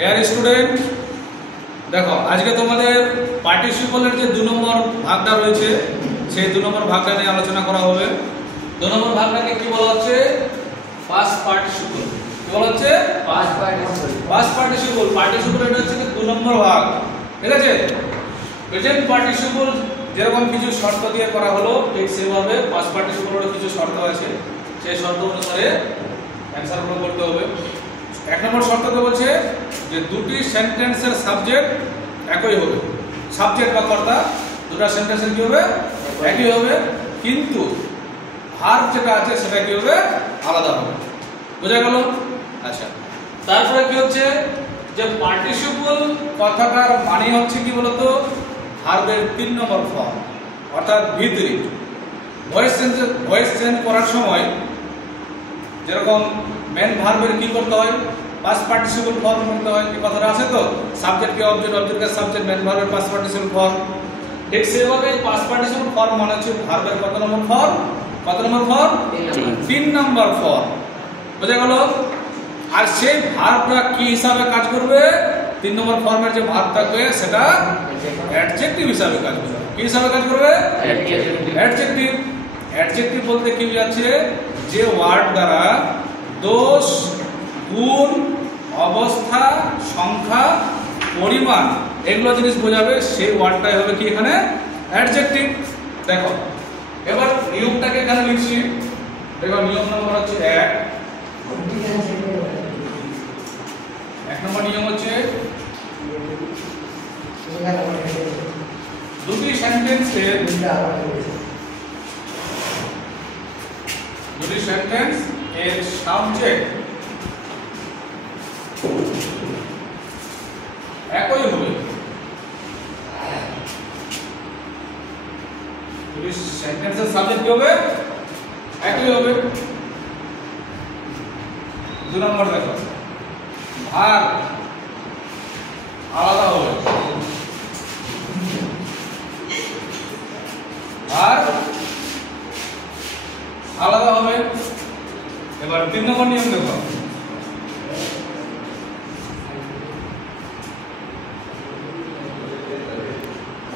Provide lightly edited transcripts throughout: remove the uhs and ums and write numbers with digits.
Dear student, দেখো আজকে তোমাদের পার্টিসিপলের যে 2 নম্বর ভাগটা রয়েছে সেই 2 নম্বর ভাগটা নিয়ে আলোচনা করা হবে। 2 নম্বর ভাগটাকে কি বলা হচ্ছে? Past participle. কি বলা হচ্ছে? Past participle. Past participle. Participle এটা হচ্ছে 2 নম্বর ভাগ, ঠিক আছে? প্রেজেন্ট পার্টিসিপল যেরকম কিছু শর্ত দিয়ে করা হলো ঠিক সেভাবে পাস্ট পার্টিসিপলেরও কিছু শর্ত আছে, সেই শর্ত অনুসারে অ্যানসারগুলো করতে হবে। 1 নম্বর শর্ততে বলছে যে দুটি সেন্টেন্সের সাবজেক্ট একই হবে। সাবজেক্ট বা কর্তা দুটো সেন্টেন্সের কি হবে? একই হবে, কিন্তু ভার্ব যেটা আছে সেটা কি হবে? আলাদা হবে। বোঝা গেল? আচ্ছা, তারপরে কি হচ্ছে যে পার্টিসিপল কথাটার মানে হচ্ছে কি বলতো? ভার্বের 3 নম্বর ফর্ম, অর্থাৎ ভিতরি। ভয়েস চেঞ্জ করার সময় যেরকম মেন ভার্বের কি করতে হয়? পাস্ট পার্টিসিপল ফর্ম করতে হয়। এই কথাটা আছে তো, সাবজেক্ট কে অবজেক্ট, অবজেক্ট কে সাবজেক্ট, মেন ভার্বের পাস্ট পার্টিসিপল ফর্ম। ঠিক সেভাবে পাস্ট পার্টিসিপল ফর্ম মানে হচ্ছে ভার্বের কত নম্বর ফর্ম? কত নম্বর ফর্ম? 3 নম্বর ফর্ম। বোঝা গেল? আর সেই ভার্বটা কি হিসাবে কাজ করবে? 3 নম্বর ফর্মের যে ভার্ব থাকবে সেটা অ্যাডজেক্টিভ হিসাবে কাজ করবে। কি হিসাবে কাজ করবে? অ্যাডজেক্টিভ। অ্যাডজেক্টিভ বলতে কি বোঝাচ্ছে? যে ওয়ার্ড দ্বারা দোষ, গুণ, অবস্থা, সংখ্যা, পরিমাণ এগুলো জিনিস বোঝাবে, সেই ওয়ার্ডটাই হবে কি এখানে? অ্যাডজেক্টিভ। দেখো এবার নিয়মটাকে এখানে লিখছি। দেখো নিয়ম নম্বর হচ্ছে 1 নম্বর নিয়ম হচ্ছে দুটি সেন্টেন্সের এর সাবজেক্ট একই হবে। দুটি সেন্টেন্সের সাবজেক্ট কি হবে? একই হবে। 2 নম্বর দেখো, ভার্ব আলাদা হবে। ভার্ব আলাদা হবে। এবার 3 নম্বর নিয়ম দেখো,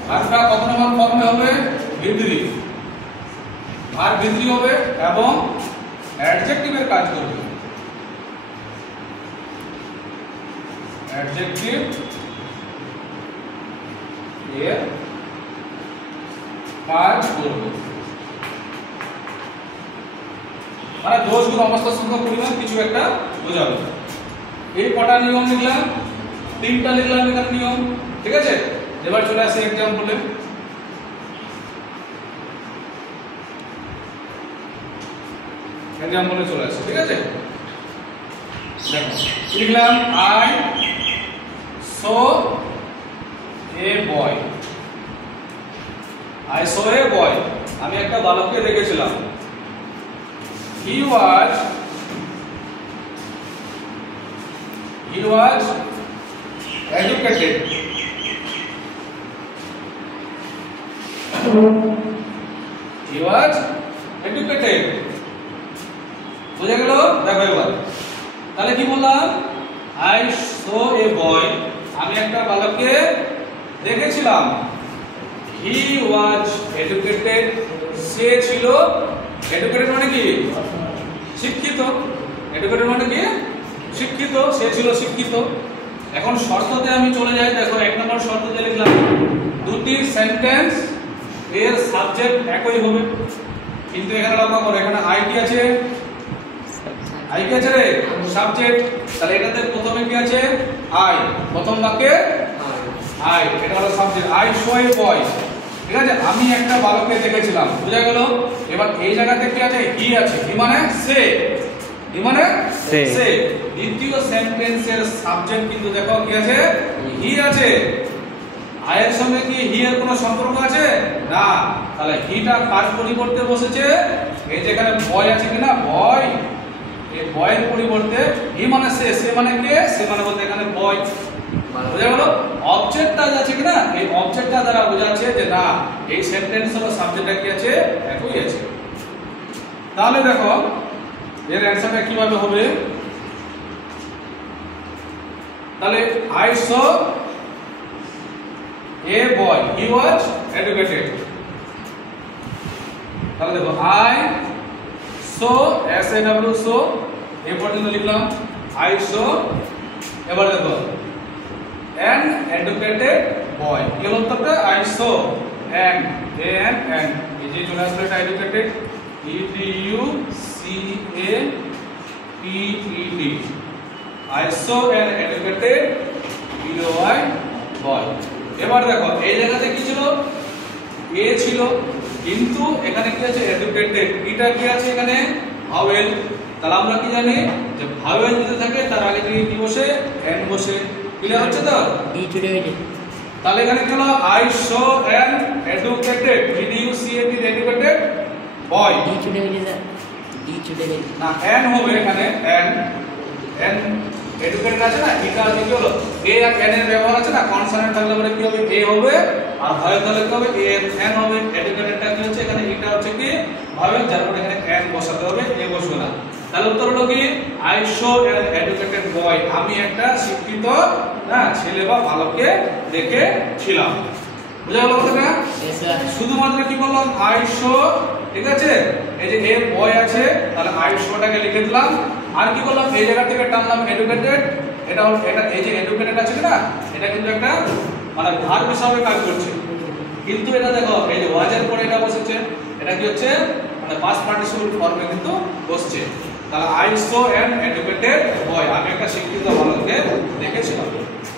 ভার্বটা কত নম্বর ফর্মে হবে? ভিতরি। ভার্ব ভিতরি হবে এবং অ্যাডজেক্টিভের কাজ করবে। অ্যাডজেক্টিভ এর কাজ করবে, মানে দোষ, গুণ, অবস্থা, সংখ্যা, পরিমাণ কিছু একটা বোঝাবে। এই কটা নিয়ম লিখলাম, 3টা লিখলাম এখানে নিয়ম, ঠিক আছে? এবার চলে আসি এক্সাম্পলে। এক্সাম্পলে চলে আসি, ঠিক আছে? দেখো লিখলাম I saw a boy. I saw a boy, আমি একটা বালককে দেখেছিলাম। He was educated. He was educated. বুঝে গেল? দেখো এবার তাহলে কি বললাম? I saw a boy, আমি একটা বালককে দেখেছিলাম। He was educated, সে ছিল এডুকেটেড মানে কি? শিক্ষিত। এডুকেটেড মানে কি? শিক্ষিত। সে ছিল শিক্ষিত। এখন শর্ততে আমি চলে যাই। দেখো 1 নম্বর শর্ততে লিখলাম দুটি সেন্টেন্স এর সাবজেক্ট একই হবে, কিন্তু এখানে লক্ষ্য করো এখানে আই কি আছে? আই কি আছে রে? সাবজেক্ট। তাহলে এটাতে প্রথমে কি আছে? আই। প্রথম বাক্যে আই, এটা হলো সাবজেক্ট। আই সো এ বয়, ঠিক আছে? আমি একটা বালককে দেখেছিলাম। বুঝা গেল? এবার এই জায়গাতে কি আছে? হি আছে। হি মানে সে। হি মানে সে। দ্বিতীয় সেন্টেন্সের সাবজেক্ট কিন্তু দেখো কি আছে? হি আছে। আয়ের সঙ্গে কি হি এর কোনো সম্পর্ক আছে? না। তাহলে হিটা কার পরিবর্তে বসেছে? এই যেখানে বয় আছে কিনা, বয়, এই বয়ের পরিবর্তে হি মানে সে। সে মানে কে? সে মানে বলতে এখানে বয়। বুঝা গেল? অবজেক্টটা আছে কিনা, এই অবজেক্টটা দ্বারা বোঝাচ্ছে যে না, এই সেন্টেন্স হলো সাবজেক্টটা কি আছে? একই আছে। তাহলে দেখো এর অ্যানসারটা কিভাবে হবে? তাহলে I saw a boy, he was educated। তাহলে দেখো I saw SAW saw এ পর্যন্ত লিখলাম I saw। এবার দেখো an educated boy, কি হলো উত্তরটা? I saw an এই যে চলে আসলো এটা educated EDUCATED I saw an educated boy। এবার দেখো এই জায়গাতে কি ছিল? এ ছিল, কিন্তু এখানে কি আছে? এডুকেটেড। এটা কি আছে এখানে? ভাওয়েল। তাহলে আমরা কি জানি যে ভাওয়েল যদি থাকে তার আগে কি বসে? এন বসে। ক্লিয়ার হচ্ছে তো? ডি চলে গেছে। তাহলে এখানে কি হলো? I saw an educated educated boy। D চলে গেছে স্যার, ডি চলে গেছে না, এন হবে এখানে। এন এডুকেটেড আছে না, এটা কি হলো? এ আর এন এর ব্যবহার আছে না, কনসোনেন্ট থাকলে পরে কি হবে? এ হবে, আর ভাওয়েল থাকলে কি হবে? এ এন হবে। এডুকেটেডটা কি হচ্ছে এখানে? এটা হচ্ছে কি ভাওয়েল, যার পরে এখানে এন বসাতে হবে, এ বসবে না। তাহলে উত্তর হলো কি? I saw an educated boy, আমি একটা শিক্ষিত না ছেলে বা বালককে দেখেছিলাম। বুঝা গেল কথাটা? Yes sir. শুধুমাত্র কি বললাম? I saw, ঠিক আছে? এই যে এ বয় আছে, তাহলে I saw টাকে লিখে দিলাম। আর কি বললাম? এই জায়গা থেকে টানলাম এডুকেটেড। এটা হলো এটা, এই যে এডুকেটেড আছে না, এটা কিন্তু একটা মানে ভার্ব হিসাবে কাজ করছে। কিন্তু এটা দেখো এই যে ওয়াজ এর পরে এটা বসেছে, এটা কি হচ্ছে? মানে পাস্ট পার্টিসিপল ফর্মে কিন্তু বসছে। তাহলে I saw an educated boy, আমি একটা শিক্ষিত বালককে দেখেছিলাম।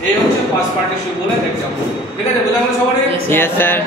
এই হচ্ছে পাস্ট পার্টিসিপলের এক্সাম্পল। ঠিক আছে? বুঝা গেল সবারই? Yes sir.